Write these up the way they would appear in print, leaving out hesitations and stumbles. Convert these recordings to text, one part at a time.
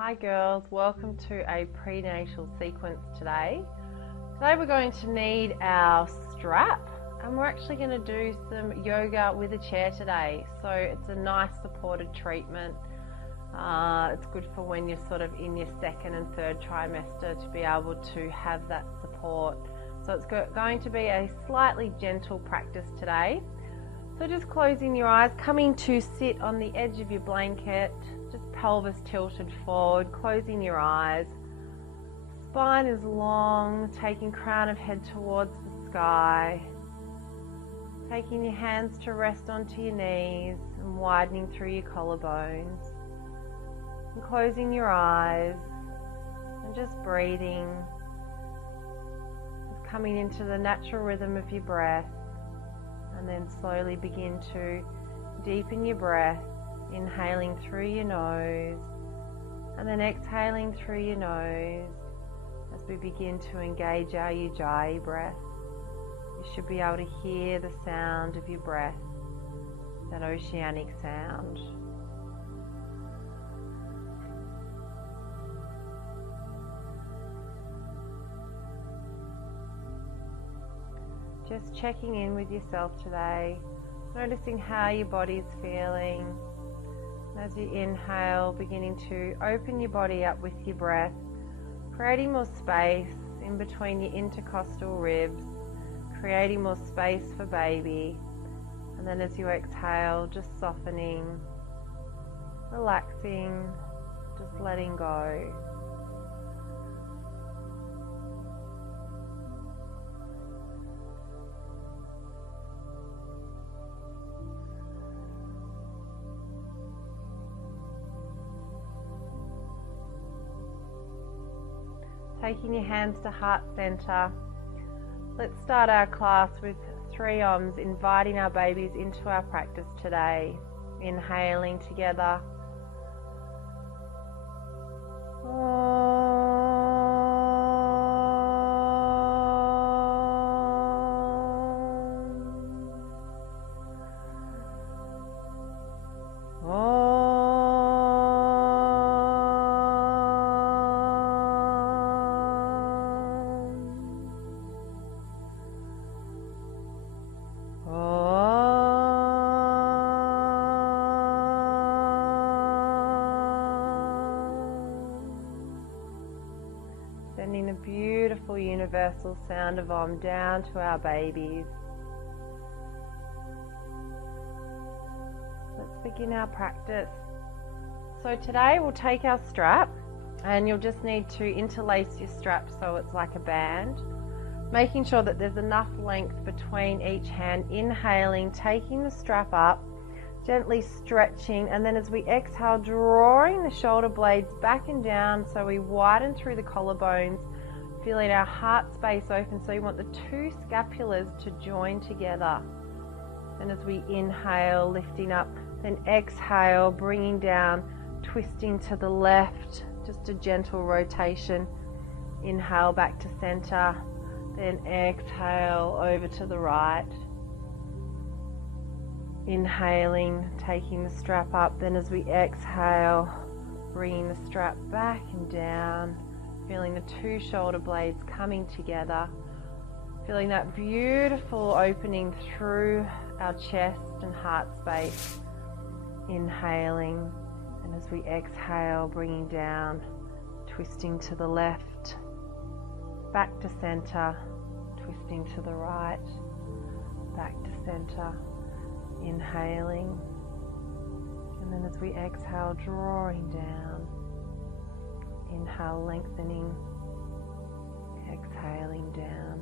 Hi girls, welcome to a prenatal sequence today. Today we're going to need our strap and we're actually going to do some yoga with a chair today. So it's a nice supported treatment. It's good for when you're sort of in your second and third trimester to be able to have that support. So it's going to be a slightly gentle practice today. So just closing your eyes, coming to sit on the edge of your blanket, just pelvis tilted forward, closing your eyes. Spine is long, taking crown of head towards the sky. Taking your hands to rest onto your knees and widening through your collarbones. And closing your eyes and just breathing. Just coming into the natural rhythm of your breath. And then slowly begin to deepen your breath, inhaling through your nose and then exhaling through your nose as we begin to engage our Ujjayi breath. You should be able to hear the sound of your breath, that oceanic sound. Just checking in with yourself today, noticing how your body's feeling. As you inhale, beginning to open your body up with your breath, creating more space in between your intercostal ribs, creating more space for baby. And then as you exhale, just softening, relaxing, just letting go. Taking your hands to heart center. Let's start our class with 3 Oms, inviting our babies into our practice today. Inhaling together. Sending a beautiful universal sound of Om down to our babies. Let's begin our practice. So today we'll take our strap and you'll just need to interlace your strap so it's like a band. Making sure that there's enough length between each hand. Inhaling, taking the strap up, gently stretching, and then as we exhale, drawing the shoulder blades back and down so we widen through the collarbones, feeling our heart space open. So you want the 2 scapulars to join together. And as we inhale, lifting up, then exhale, bringing down, twisting to the left, just a gentle rotation. Inhale back to center, then exhale over to the right. Inhaling, taking the strap up, then as we exhale, bringing the strap back and down, feeling the 2 shoulder blades coming together, feeling that beautiful opening through our chest and heart space. Inhaling, and as we exhale, bringing down, twisting to the left, back to center, twisting to the right, back to center. Inhaling, and then as we exhale, drawing down. Inhale, lengthening, exhaling down,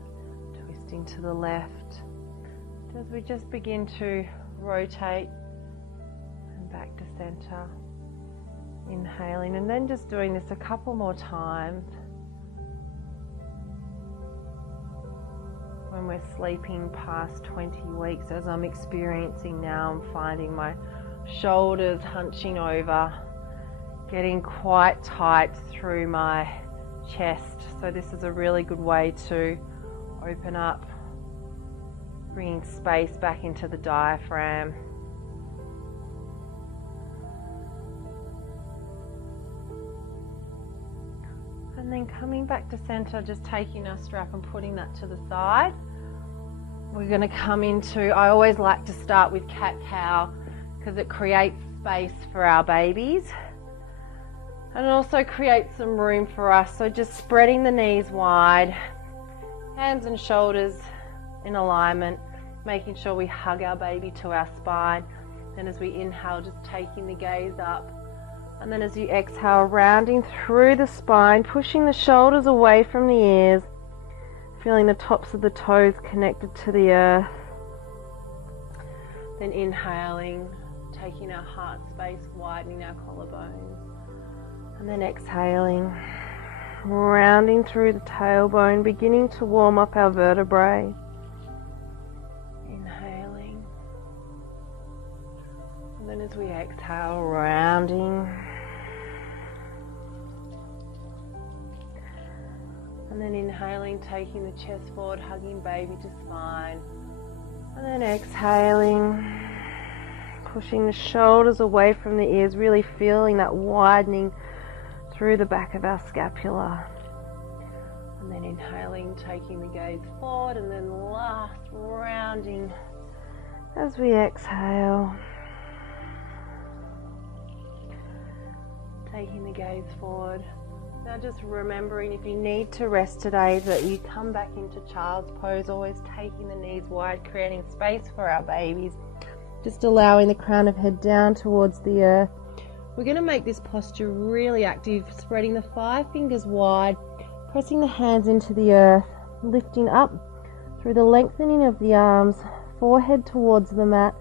twisting to the left. As we just begin to rotate and back to center. Inhaling, and then just doing this a couple more times. When we're sleeping past 20 weeks, as I'm experiencing now, I'm finding my shoulders hunching over, getting quite tight through my chest. So this is a really good way to open up, bringing space back into the diaphragm. And then coming back to center, just taking our strap and putting that to the side. We're going to come into, I always like to start with cat-cow because it creates space for our babies. And it also creates some room for us. So just spreading the knees wide, hands and shoulders in alignment, making sure we hug our baby to our spine. And as we inhale, just taking the gaze up. And then as you exhale, rounding through the spine, pushing the shoulders away from the ears, feeling the tops of the toes connected to the earth. Then inhaling, taking our heart space, widening our collarbones. And then exhaling, rounding through the tailbone, beginning to warm up our vertebrae. Inhaling. And then as we exhale, rounding. And then inhaling, taking the chest forward, hugging baby to spine. And then exhaling, pushing the shoulders away from the ears, really feeling that widening through the back of our scapula. And then inhaling, taking the gaze forward, and then last rounding as we exhale. Taking the gaze forward. Now just remembering, if you need to rest today, that you come back into child's pose, always taking the knees wide, creating space for our babies. Just allowing the crown of head down towards the earth. We're going to make this posture really active, spreading the 5 fingers wide, pressing the hands into the earth, lifting up through the lengthening of the arms, forehead towards the mat.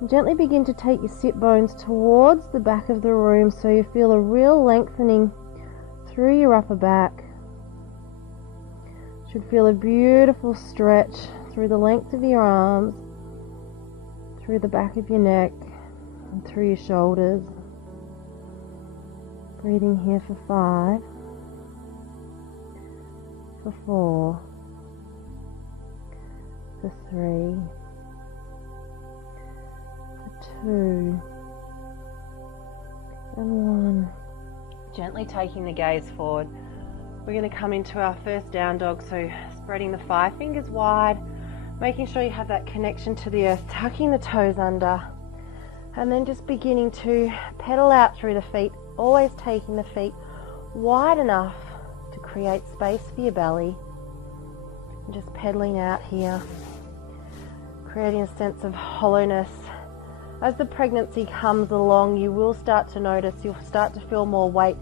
And gently begin to take your sit bones towards the back of the room so you feel a real lengthening through your upper back. Should feel a beautiful stretch through the length of your arms, through the back of your neck, and through your shoulders. Breathing here for 5, for 4, for 3, for 2, and 1. Gently taking the gaze forward. We're going to come into our first down dog, so spreading the 5 fingers wide, making sure you have that connection to the earth, tucking the toes under, and then just beginning to pedal out through the feet, always taking the feet wide enough to create space for your belly, and just pedaling out here, creating a sense of hollowness. As the pregnancy comes along, you will start to notice, you'll start to feel more weight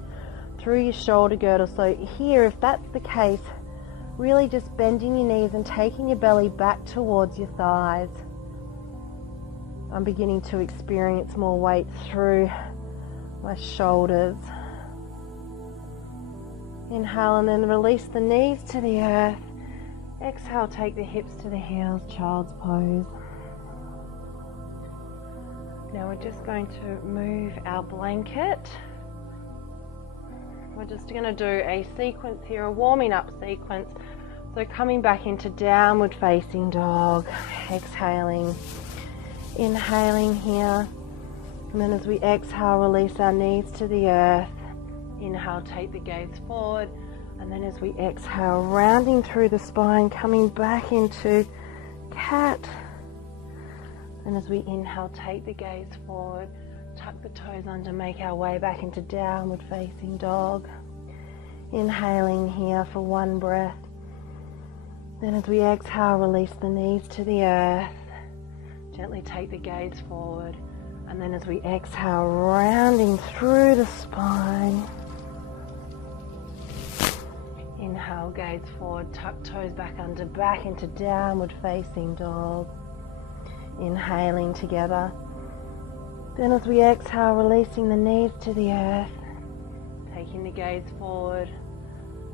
through your shoulder girdle. So here, if that's the case, really just bending your knees and taking your belly back towards your thighs. I'm beginning to experience more weight through my shoulders. Inhale and then release the knees to the earth. Exhale, take the hips to the heels, child's pose. Now we're just going to move our blanket. We're just going to do a sequence here, a warming up sequence. So coming back into downward facing dog, exhaling, inhaling here. And then as we exhale, release our knees to the earth. Inhale, take the gaze forward. And then as we exhale, rounding through the spine, coming back into cat. And as we inhale, take the gaze forward, tuck the toes under, make our way back into downward facing dog. Inhaling here for 1 breath. Then as we exhale, release the knees to the earth. Gently take the gaze forward. And then as we exhale, rounding through the spine. Inhale, gaze forward, tuck toes back under, back into downward facing dog. Inhaling together. Then as we exhale, releasing the knees to the earth, taking the gaze forward,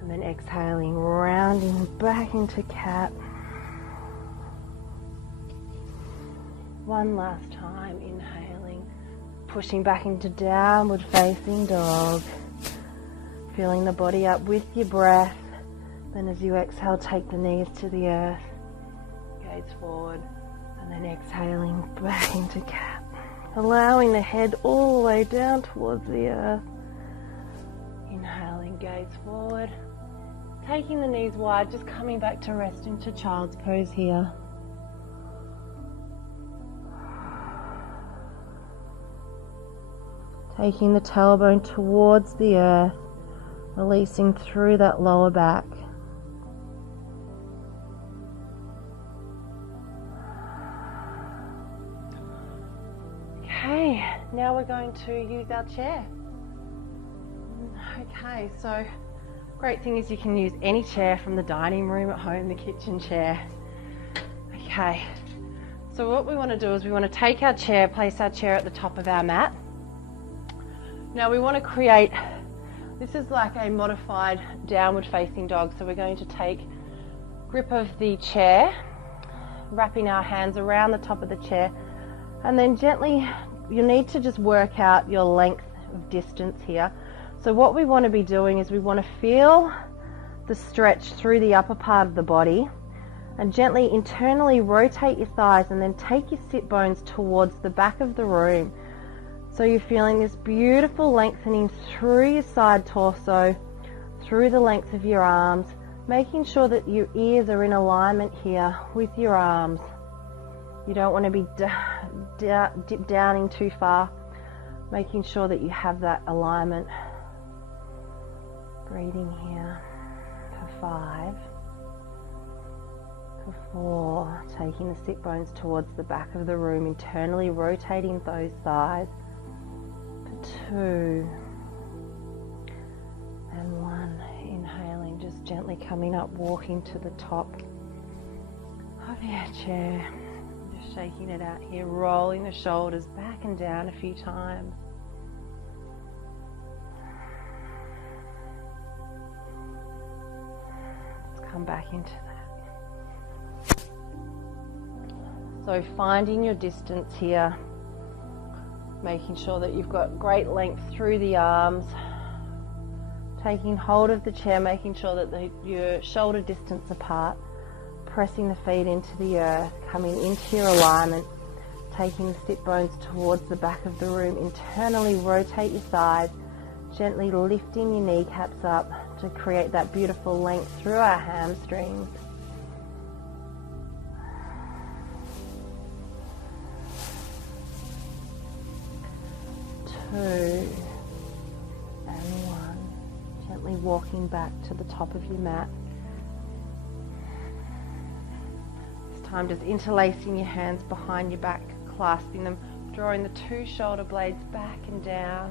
and then exhaling, rounding back into cat. One last time, inhaling, pushing back into downward facing dog, filling the body up with your breath. Then as you exhale, take the knees to the earth, gaze forward, and then exhaling back into cat, allowing the head all the way down towards the earth. Inhaling, gaze forward. Taking the knees wide, just coming back to rest into child's pose here. Taking the tailbone towards the earth, releasing through that lower back. Okay, now we're going to use our chair. Okay, so great thing is you can use any chair from the dining room at home, the kitchen chair. Okay, so what we want to do is we want to take our chair, place our chair at the top of our mat. Now we want to create, this is like a modified downward facing dog, so we're going to take grip of the chair, wrapping our hands around the top of the chair, and then gently, you need to just work out your length of distance here. So what we want to be doing is we want to feel the stretch through the upper part of the body and gently internally rotate your thighs and then take your sit bones towards the back of the room. So you're feeling this beautiful lengthening through your side torso, through the length of your arms, making sure that your ears are in alignment here with your arms. You don't want to be dip downing too far, making sure that you have that alignment. Breathing here for 5, for 4, taking the sit bones towards the back of the room, internally rotating those thighs. 2 and 1, inhaling, just gently coming up, walking to the top of your chair, just shaking it out here, rolling the shoulders back and down a few times. Let's come back into that. So finding your distance here, making sure that you've got great length through the arms, taking hold of the chair, making sure that your shoulder distance apart, pressing the feet into the earth, coming into your alignment, taking the sit bones towards the back of the room, internally rotate your thighs, gently lifting your kneecaps up to create that beautiful length through our hamstrings. Two and 1. Gently walking back to the top of your mat. This time just interlacing your hands behind your back, clasping them, drawing the 2 shoulder blades back and down.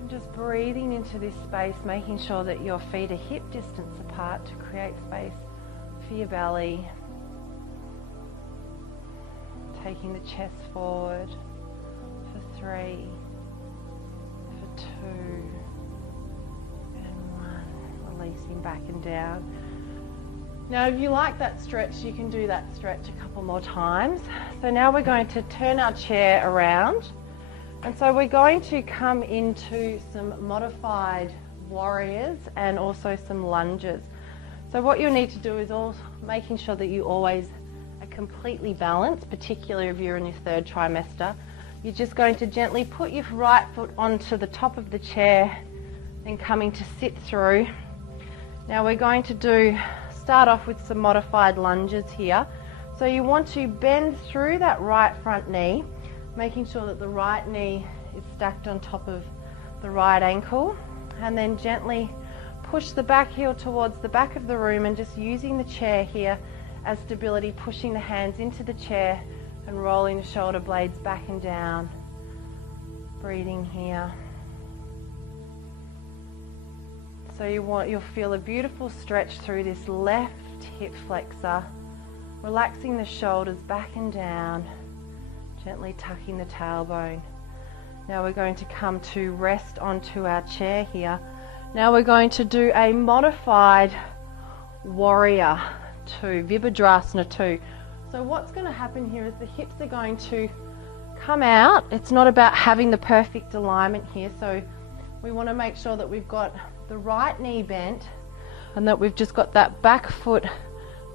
And just breathing into this space, making sure that your feet are hip distance apart to create space for your belly. Taking the chest forward. 3, for 2 and 1, releasing back and down. Now if you like that stretch, you can do that stretch a couple more times. So now we're going to turn our chair around, and so we're going to come into some modified warriors and also some lunges. So what you'll need to do is making sure that you always are completely balanced, particularly if you're in your 3rd trimester. You're just going to gently put your right foot onto the top of the chair, then coming to sit through. Now we're going to start off with some modified lunges here. So you want to bend through that right front knee, making sure that the right knee is stacked on top of the right ankle, and then gently push the back heel towards the back of the room and just using the chair here as stability, pushing the hands into the chair and rolling the shoulder blades back and down. Breathing here. So you'll feel a beautiful stretch through this left hip flexor, relaxing the shoulders back and down, gently tucking the tailbone. Now we're going to come to rest onto our chair here. Now we're going to do a modified warrior 2, Virabhadrasana 2. So what's going to happen here is the hips are going to come out. It's not about having the perfect alignment here, so we want to make sure that we've got the right knee bent and that we've just got that back foot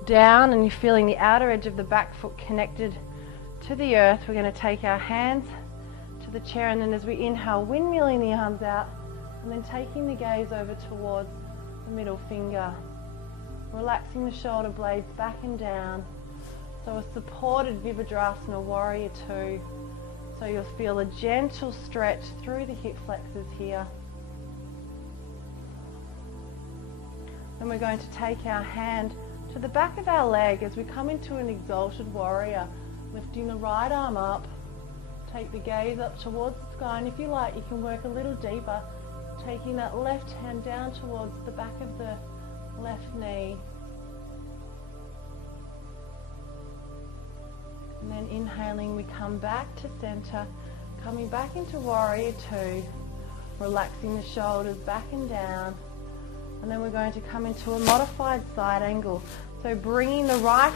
down and you're feeling the outer edge of the back foot connected to the earth. We're going to take our hands to the chair, and then as we inhale, windmilling the arms out, And then taking the gaze over towards the middle finger, relaxing the shoulder blades back and down. So a supported Virabhadrasana Warrior Two. So you'll feel a gentle stretch through the hip flexors here. And we're going to take our hand to the back of our leg as we come into an exalted warrior, lifting the right arm up. Take the gaze up towards the sky, and if you like, you can work a little deeper, taking that left hand down towards the back of the left knee. And then inhaling, we come back to center, coming back into Warrior Two, relaxing the shoulders back and down. And then we're going to come into a modified side angle. So bringing the right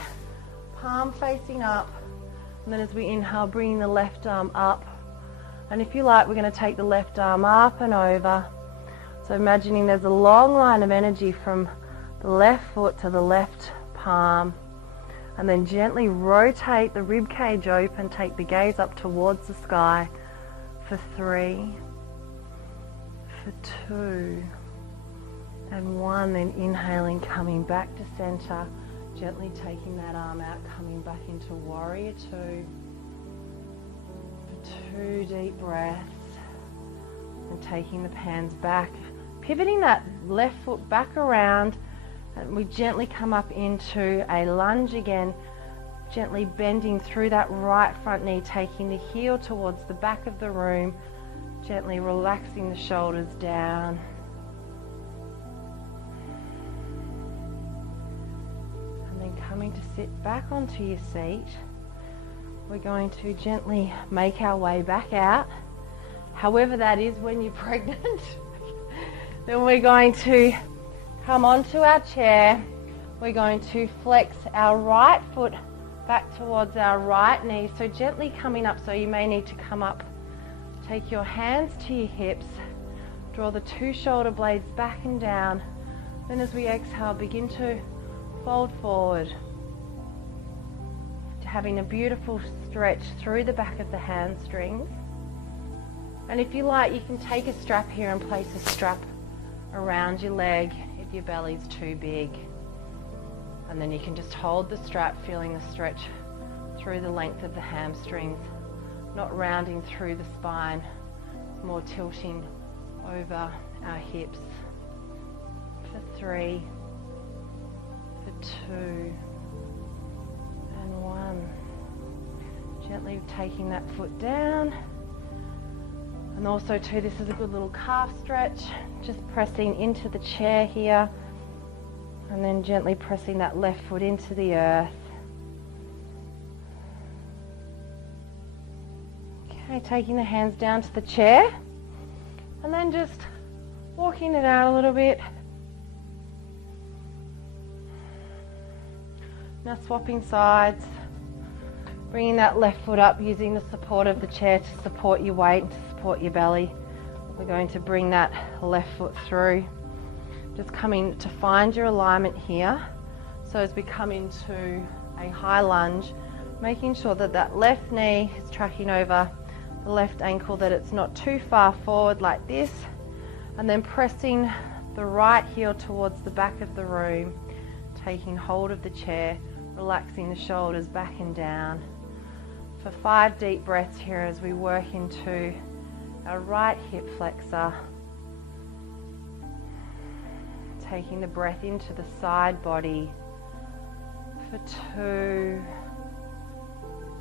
palm facing up, and then as we inhale, bringing the left arm up. And if you like, we're going to take the left arm up and over. So imagining there's a long line of energy from the left foot to the left palm. And then gently rotate the rib cage open, take the gaze up towards the sky for 3, for 2, and 1. Then inhaling, coming back to center, gently taking that arm out, coming back into Warrior Two. For 2 deep breaths, and taking the hands back, pivoting that left foot back around. And we gently come up into a lunge again, gently bending through that right front knee, taking the heel towards the back of the room, gently relaxing the shoulders down. And then coming to sit back onto your seat, we're going to gently make our way back out. However that is when you're pregnant. Then we're going to come onto our chair. We're going to flex our right foot back towards our right knee. So gently coming up, so you may need to come up. Take your hands to your hips. Draw the 2 shoulder blades back and down. Then as we exhale, begin to fold forward. Having a beautiful stretch through the back of the hamstrings. And if you like, you can take a strap here and place a strap around your leg if your belly's too big. And then you can just hold the strap, feeling the stretch through the length of the hamstrings, not rounding through the spine, more tilting over our hips. For 3, for 2, and 1. Gently taking that foot down. And also too, this is a good little calf stretch, just pressing into the chair here, and then gently pressing that left foot into the earth. Okay, taking the hands down to the chair, and then just walking it out a little bit. Now swapping sides, bringing that left foot up, using the support of the chair to support your weight and to support your belly. We're going to bring that left foot through. Just coming to find your alignment here. So as we come into a high lunge, making sure that that left knee is tracking over the left ankle, that it's not too far forward like this. And then pressing the right heel towards the back of the room, taking hold of the chair, relaxing the shoulders back and down. For 5 deep breaths here as we work into our right hip flexor. Taking the breath into the side body. For 2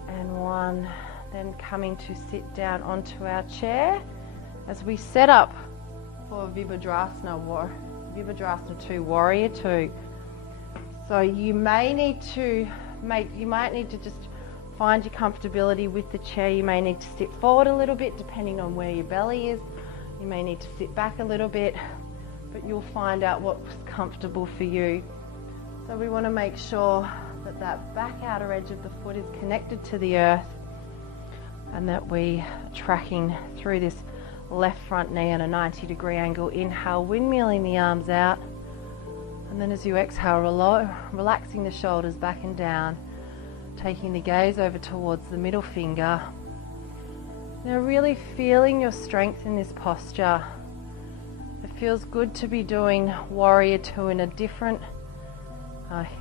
and 1. Then coming to sit down onto our chair as we set up for Virabhadrasana 2, Warrior Two. So you might need to just find your comfortability with the chair. You may need to sit forward a little bit depending on where your belly is. You may need to sit back a little bit, but you'll find out what's comfortable for you. So we want to make sure that that back outer edge of the foot is connected to the earth, and that we are tracking through this left front knee at a 90-degree angle. Inhale, windmilling the arms out. And then as you exhale, relaxing the shoulders back and down, taking the gaze over towards the middle finger. Now really feeling your strength in this posture. Feels good to be doing warrior two in a different,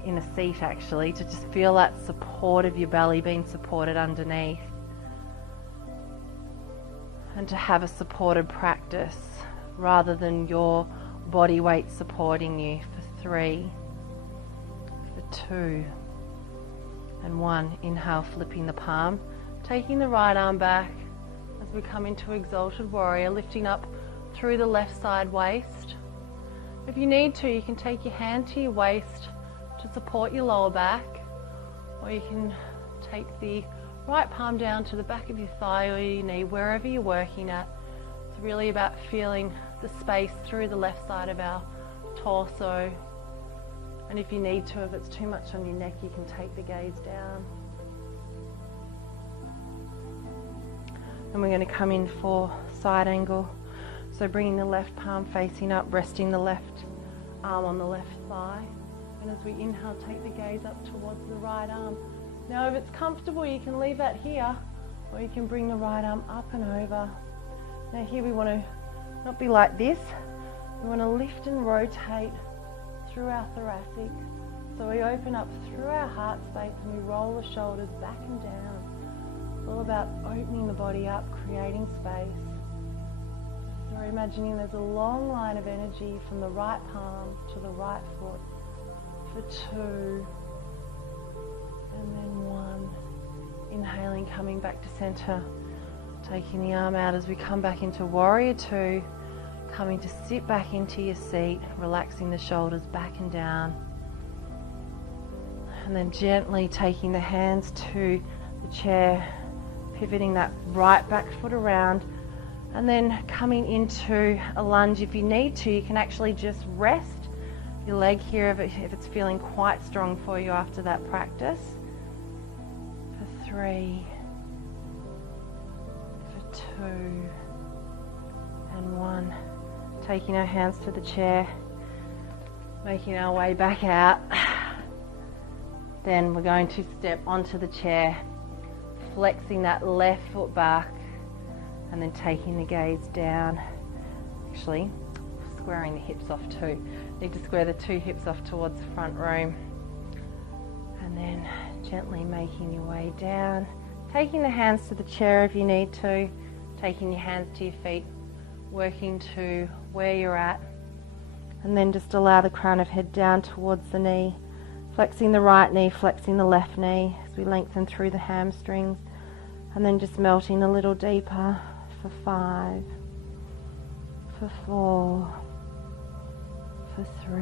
in a seat actually, to just feel that support of your belly being supported underneath. And to have a supported practice rather than your body weight supporting you for 3, for 2, and 1. Inhale, flipping the palm, taking the right arm back as we come into exalted warrior, lifting up through the left side waist. If you need to, you can take your hand to your waist to support your lower back, or you can take the right palm down to the back of your thigh or your knee, wherever you're working at. It's really about feeling the space through the left side of our torso. And if you need to, if it's too much on your neck, you can take the gaze down. And we're going to come in for side angle. So bringing the left palm facing up, resting the left arm on the left thigh. And as we inhale, take the gaze up towards the right arm. Now if it's comfortable, you can leave that here, or you can bring the right arm up and over. Now here we want to not be like this. We want to lift and rotate through our thoracic. So we open up through our heart space and we roll the shoulders back and down. It's all about opening the body up, creating space. So we're imagining there's a long line of energy from the right palm to the right foot for 2, and then 1. Inhaling, coming back to center, taking the arm out as we come back into warrior 2, coming to sit back into your seat, relaxing the shoulders back and down, and then gently taking the hands to the chair, pivoting that right back foot around, and then coming into a lunge. If you need to, you can actually just rest your leg here if it's feeling quite strong for you after that practice. For 3, for 2, and 1. Taking our hands to the chair, making our way back out. Then we're going to step onto the chair, flexing that left foot back, and then taking the gaze down. Actually, squaring the hips off too. Need to square the 2 hips off towards the front room. And then gently making your way down, taking the hands to the chair if you need to, taking your hands to your feet, working to where you're at, and then just allow the crown of head down towards the knee, flexing the right knee, flexing the left knee as we lengthen through the hamstrings, and then just melting a little deeper for 5, for 4, for 3,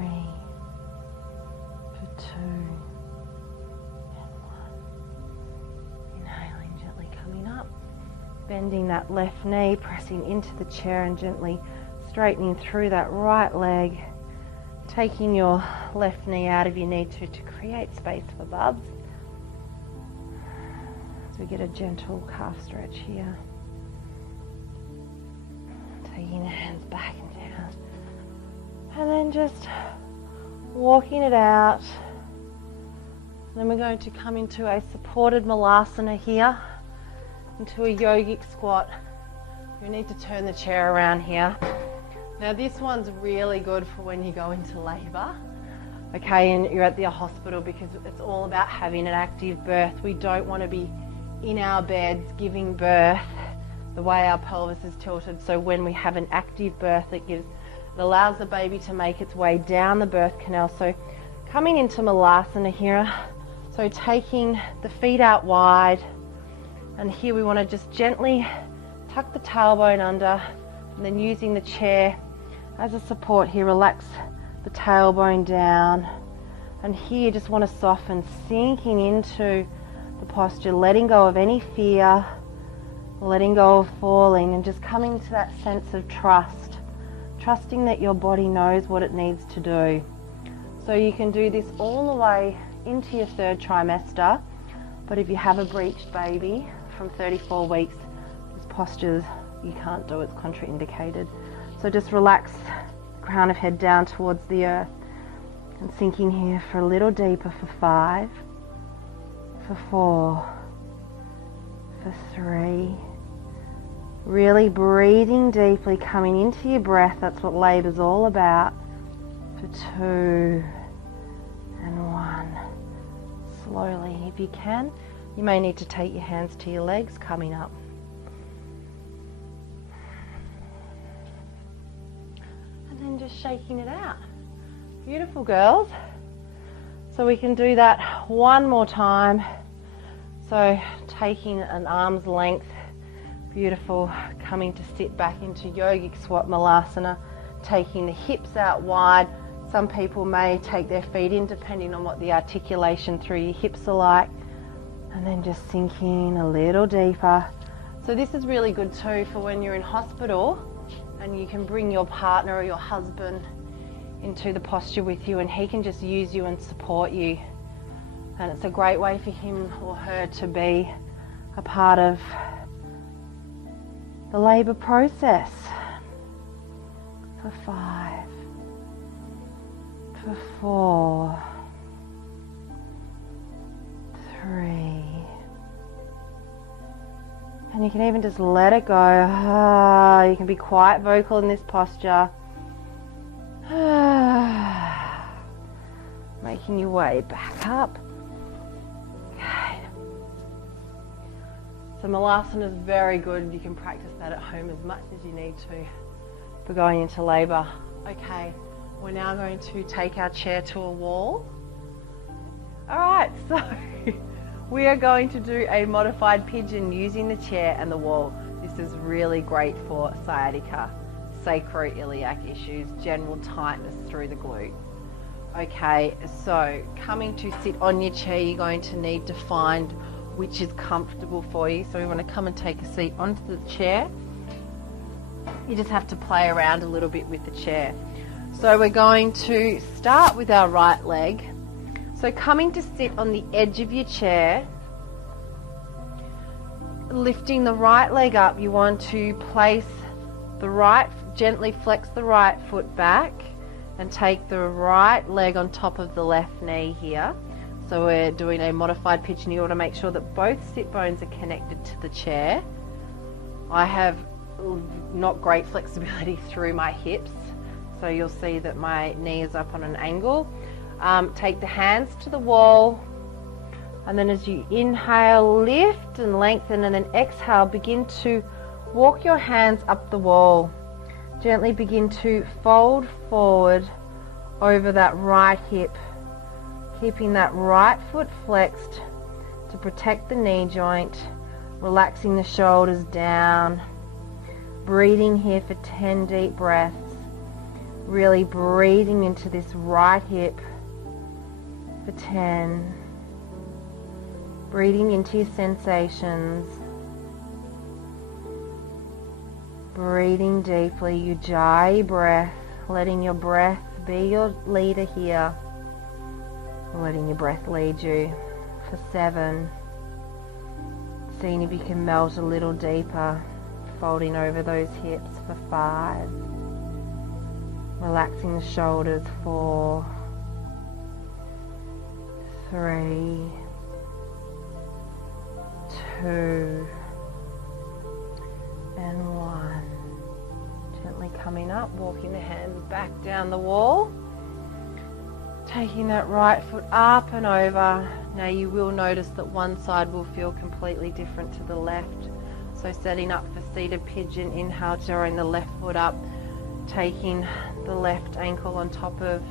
for 2, and 1. Inhaling, gently coming up, bending that left knee, pressing into the chair and gently straightening through that right leg, taking your left knee out if you need to create space for bubs. So we get a gentle calf stretch here. Taking the hands back and down. And then just walking it out. Then we're going to come into a supported malasana here, into a yogic squat. You need to turn the chair around here. Now this one's really good for when you go into labour, okay, and you're at the hospital, because it's all about having an active birth. We don't want to be in our beds giving birth the way our pelvis is tilted. So when we have an active birth, it allows the baby to make its way down the birth canal. So coming into malasana here, so taking the feet out wide, and here we want to just gently tuck the tailbone under, and then using the chair as a support here, relax the tailbone down. And here you just want to soften, sinking into the posture, letting go of any fear, letting go of falling, and just coming to that sense of trust, trusting that your body knows what it needs to do. So you can do this all the way into your 3rd trimester, but if you have a breached baby from 34 weeks, this posture you can't do, it's contraindicated. So just relax the crown of head down towards the earth, and sinking here for a little deeper for 5, for 4, for 3, Really breathing deeply, coming into your breath. That's what labor's all about. For 2 and 1. Slowly, if you can. You may need to take your hands to your legs, coming up. And then just shaking it out. Beautiful, girls. So we can do that one more time. So taking an arm's length. Beautiful. Coming to sit back into yogic squat malasana. Taking the hips out wide. Some people may take their feet in depending on what the articulation through your hips are like. And then just sinking a little deeper. So this is really good too for when you're in hospital and you can bring your partner or your husband into the posture with you and he can just use you and support you. And it's a great way for him or her to be a part of the labour process. For 5. For 4. 3. And you can even just let it go. You can be quite vocal in this posture. Making your way back up. Okay. So Malasana is very good. You can practice that at home as much as you need to for going into labour. Okay, we're now going to take our chair to a wall. Alright, so we are going to do a modified pigeon using the chair and the wall. This is really great for sciatica, sacroiliac issues, general tightness through the glute. Okay, so coming to sit on your chair, you're going to need to find which is comfortable for you. So we want to come and take a seat onto the chair. You just have to play around a little bit with the chair. So we're going to start with our right leg. So coming to sit on the edge of your chair, lifting the right leg up, you want to place the right, gently flex the right foot back and take the right leg on top of the left knee here. So we're doing a modified pigeon. You want to make sure that both sit bones are connected to the chair. I have not great flexibility through my hips, so you'll see that my knee is up on an angle. Take the hands to the wall, and then as you inhale, lift and lengthen, and then exhale, begin to walk your hands up the wall. Gently begin to fold forward over that right hip, keeping that right foot flexed to protect the knee joint, relaxing the shoulders down, breathing here for 10 deep breaths, really breathing into this right hip for 10, breathing into your sensations, breathing deeply, Ujjayi breath, letting your breath be your leader here, letting your breath lead you for 7, seeing if you can melt a little deeper, folding over those hips for 5, relaxing the shoulders 4, 3, 2, and 1. Gently coming up, walking the hands back down the wall, taking that right foot up and over. Now you will notice that one side will feel completely different to the left. So setting up for seated pigeon, inhale, drawing the left foot up, taking the left ankle on top of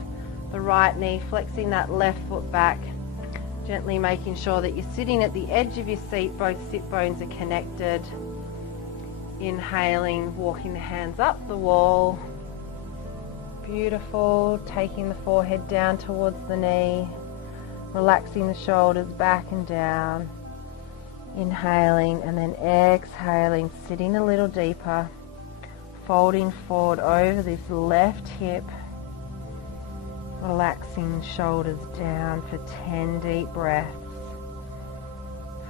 the right knee, flexing that left foot back, gently making sure that you're sitting at the edge of your seat, both sit bones are connected. Inhaling, walking the hands up the wall. Beautiful. Taking the forehead down towards the knee, relaxing the shoulders back and down. Inhaling and then exhaling, sitting a little deeper, folding forward over this left hip, relaxing shoulders down for 10 deep breaths,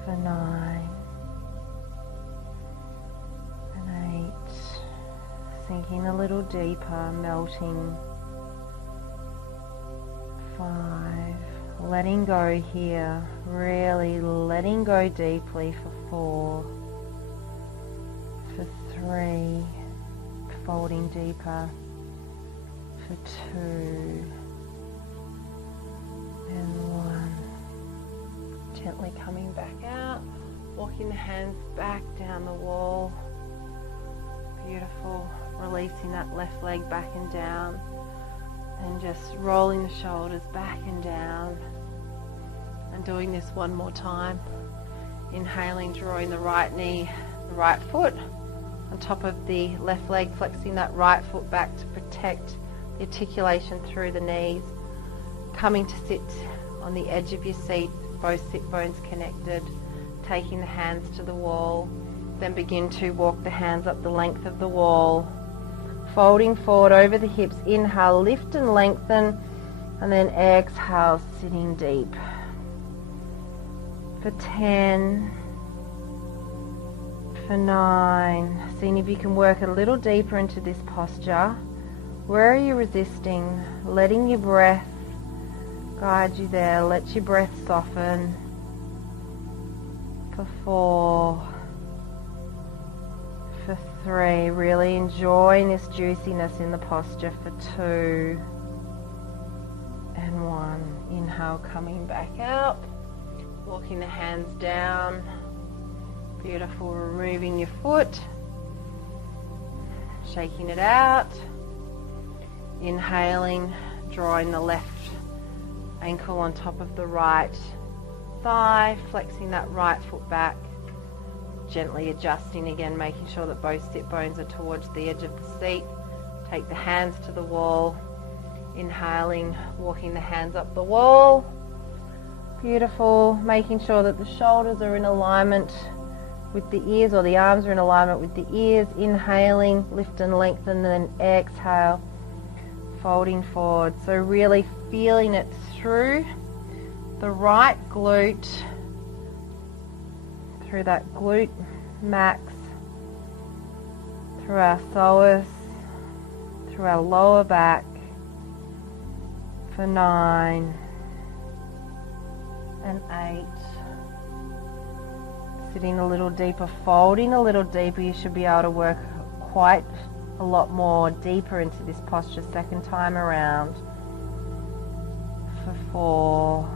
for 9 and 8, sinking a little deeper, melting, 5, letting go here, really letting go deeply for 4, for 3, folding deeper for 2 and 1. Gently coming back out, walking the hands back down the wall. Beautiful. Releasing that left leg back and down, and just rolling the shoulders back and down, and doing this one more time. Inhaling, drawing the right knee, the right foot on top of the left leg, flexing that right foot back to protect the articulation through the knees. Coming to sit on the edge of your seat, both sit bones connected, taking the hands to the wall. Then begin to walk the hands up the length of the wall, folding forward over the hips. Inhale, lift and lengthen, and then exhale, sitting deep for 10, for 9. Seeing if you can work a little deeper into this posture. Where are you resisting? Letting your breath guide you there. Let your breath soften for 4, for 3. Really enjoying this juiciness in the posture for 2 and 1. Inhale, coming back up, walking the hands down. Beautiful. Removing your foot, shaking it out. Inhaling, drawing the left ankle on top of the right thigh, flexing that right foot back. Gently adjusting again, making sure that both sit bones are towards the edge of the seat. Take the hands to the wall. Inhaling, walking the hands up the wall. Beautiful. Making sure that the shoulders are in alignment with the ears, or the arms are in alignment with the ears. Inhaling, lift and lengthen, and then exhale, folding forward. So really feeling it through the right glute, through that glute max, through our psoas, through our lower back for 9 and 8. Sitting a little deeper, folding a little deeper. You should be able to work quite a lot more deeper into this posture second time around for 4,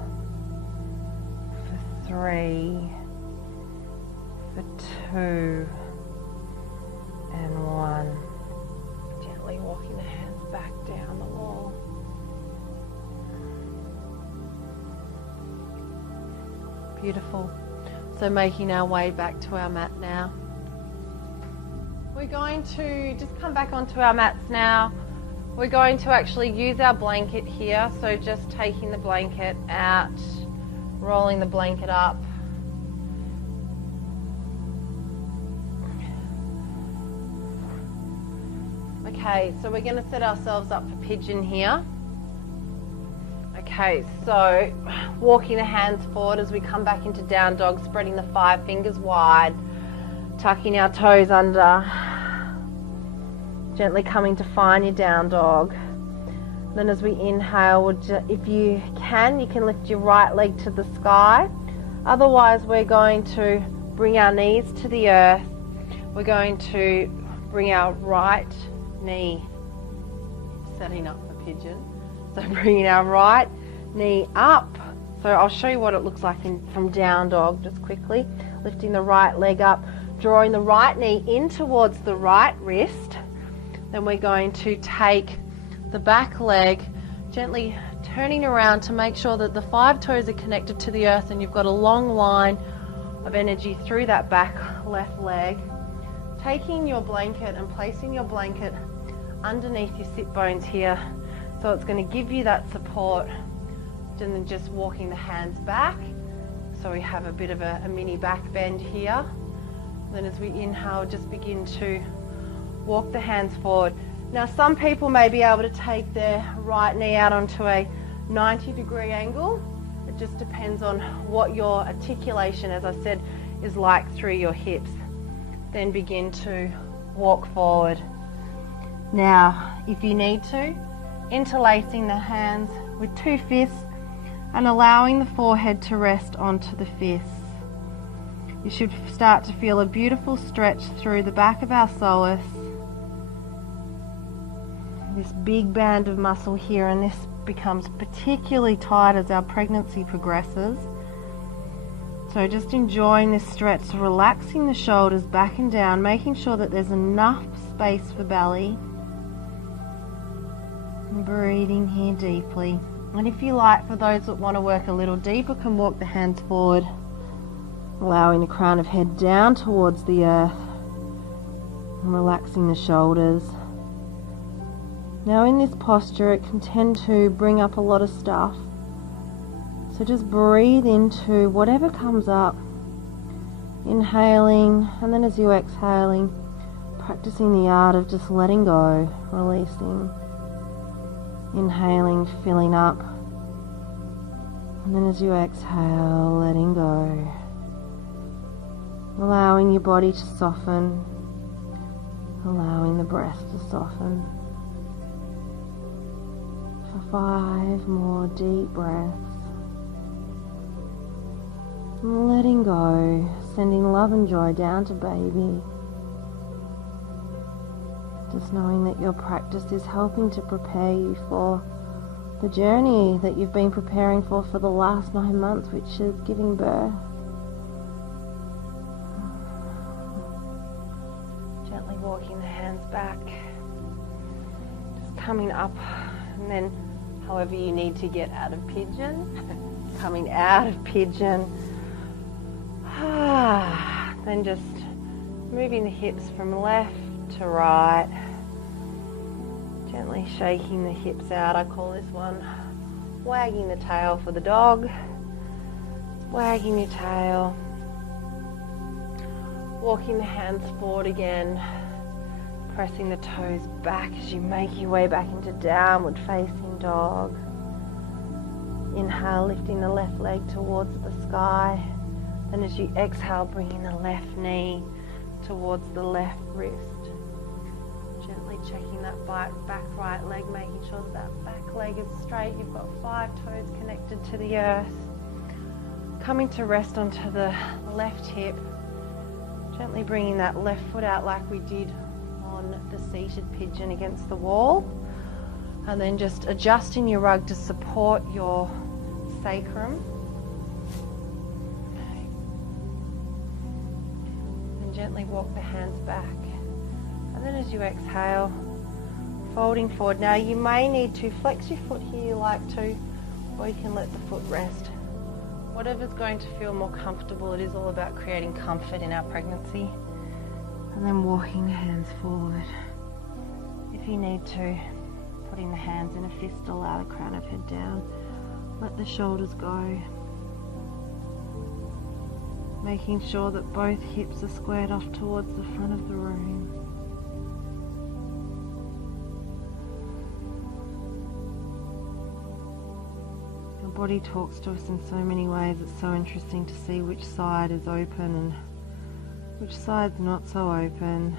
for 3, for 2 and 1. Gently walking the hands back down the wall. Beautiful. So making our way back to our mat now. We're going to just come back onto our mats now. We're going to actually use our blanket here. So just taking the blanket out, rolling the blanket up. Okay, so we're going to set ourselves up for pigeon here. Okay, so walking the hands forward as we come back into down dog, spreading the 5 fingers wide, tucking our toes under, gently coming to find your down dog. Then as we inhale, if you can lift your right leg to the sky. Otherwise, we're going to bring our knees to the earth. We're going to bring our right knee, setting up for pigeon. So bringing our right knee up. So I'll show you what it looks like from down dog just quickly. Lifting the right leg up, drawing the right knee in towards the right wrist. Then we're going to take the back leg, gently turning around to make sure that the 5 toes are connected to the earth and you've got a long line of energy through that back left leg. Taking your blanket and placing your blanket underneath your sit bones here. So it's going to give you that support. And then just walking the hands back. So we have a bit of a mini back bend here. Then as we inhale, just begin to walk the hands forward. Now some people may be able to take their right knee out onto a 90-degree angle. It just depends on what your articulation, as I said, is like through your hips. Then begin to walk forward. Now, if you need to, interlacing the hands with 2 fists and allowing the forehead to rest onto the fists. You should start to feel a beautiful stretch through the back of our psoas. This big band of muscle here, and this becomes particularly tight as our pregnancy progresses. So just enjoying this stretch, relaxing the shoulders back and down, making sure that there's enough space for belly. And breathing here deeply. And if you like, for those that want to work a little deeper, can walk the hands forward, allowing the crown of head down towards the earth and relaxing the shoulders. Now in this posture, it can tend to bring up a lot of stuff. So just breathe into whatever comes up. Inhaling, and then as you're exhaling, practicing the art of just letting go, releasing. Inhaling, filling up. And then as you exhale, letting go. Allowing your body to soften. Allowing the breath to soften. For 5 more deep breaths. And letting go, sending love and joy down to baby. Just knowing that your practice is helping to prepare you for the journey that you've been preparing for the last 9 months, which is giving birth. Gently walking the hands back, just coming up, and then however you need to get out of pigeon, coming out of pigeon. Then just moving the hips from left to right, gently shaking the hips out. I call this one wagging the tail for the dog. Wagging your tail. Walking the hands forward again, pressing the toes back as you make your way back into downward facing dog. Inhale, lifting the left leg towards the sky. Then as you exhale, bringing the left knee towards the left wrist. Gently checking that back right leg, making sure that that back leg is straight. You've got 5 toes connected to the earth. Coming to rest onto the left hip. Gently bringing that left foot out like we did on the seated pigeon against the wall. And then just adjusting your rug to support your sacrum. Gently walk the hands back, and then as you exhale, folding forward. Now you may need to flex your foot here you like to, or you can let the foot rest. Whatever's going to feel more comfortable. It is all about creating comfort in our pregnancy. And then walking the hands forward. If you need to, putting the hands in a fist, allow the crown of head down, let the shoulders go. Making sure that both hips are squared off towards the front of the room. Our body talks to us in so many ways. It's so interesting to see which side is open and which side's not so open.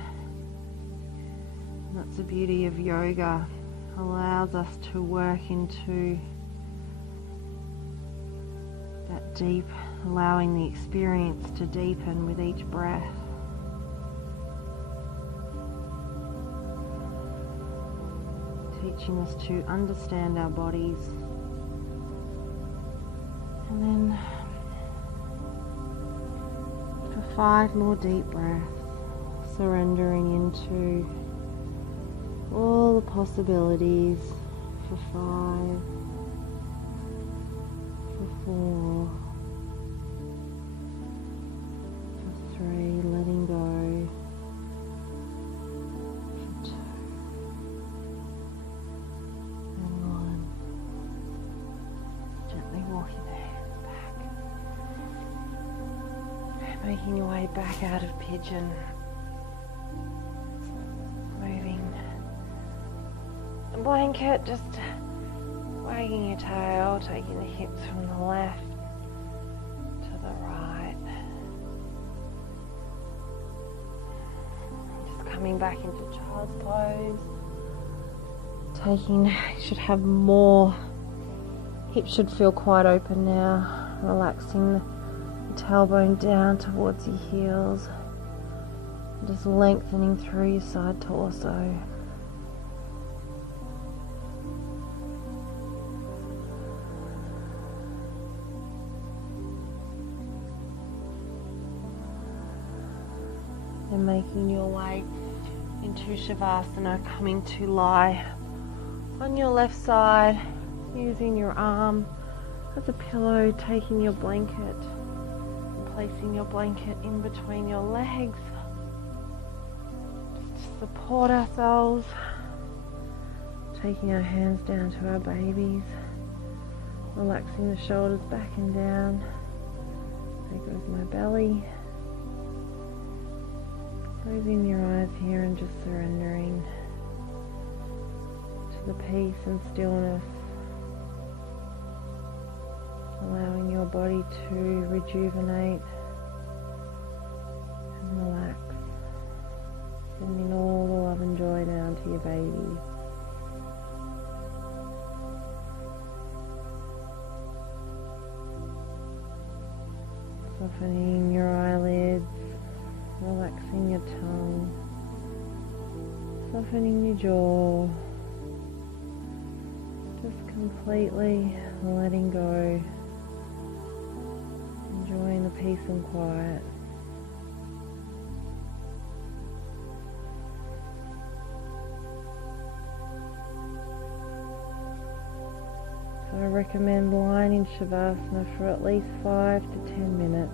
And that's the beauty of yoga. It allows us to work into that deep, allowing the experience to deepen with each breath. Teaching us to understand our bodies. And then for 5 more deep breaths, surrendering into all the possibilities. For 5, for 4, 3, letting go. For 2 and 1. Gently walking the hands back. Making your way back out of pigeon. Moving the blanket, just wagging your tail, taking the hips from the left to the right. Coming back into child's pose. You should have more. Hips should feel quite open now. Relaxing your tailbone down towards your heels, just lengthening through your side torso. And making your way into Shavasana, coming to lie on your left side, using your arm as a pillow, taking your blanket, placing your blanket in between your legs, just to support ourselves, taking our hands down to our babies, relaxing the shoulders back and down. There goes my belly. Closing your eyes here and just surrendering to the peace and stillness, allowing your body to rejuvenate and relax, sending all the love and joy down to your baby. Softening your eyelids, relaxing your tongue, softening your jaw, just completely letting go, enjoying the peace and quiet. So I recommend lying in Shavasana for at least 5 to 10 minutes.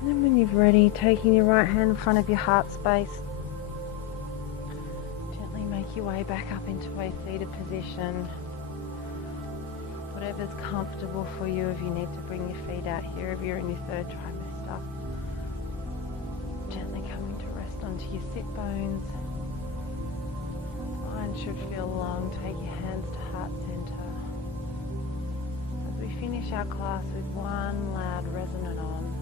And then when you're ready, taking your right hand in front of your heart space, gently make your way back up into a seated position. Whatever's comfortable for you. If you need to bring your feet out here, if you're in your third trimester, gently coming to rest onto your sit bones. Spine should feel long. Take your hands to heart center. As we finish our class with one loud resonant Om.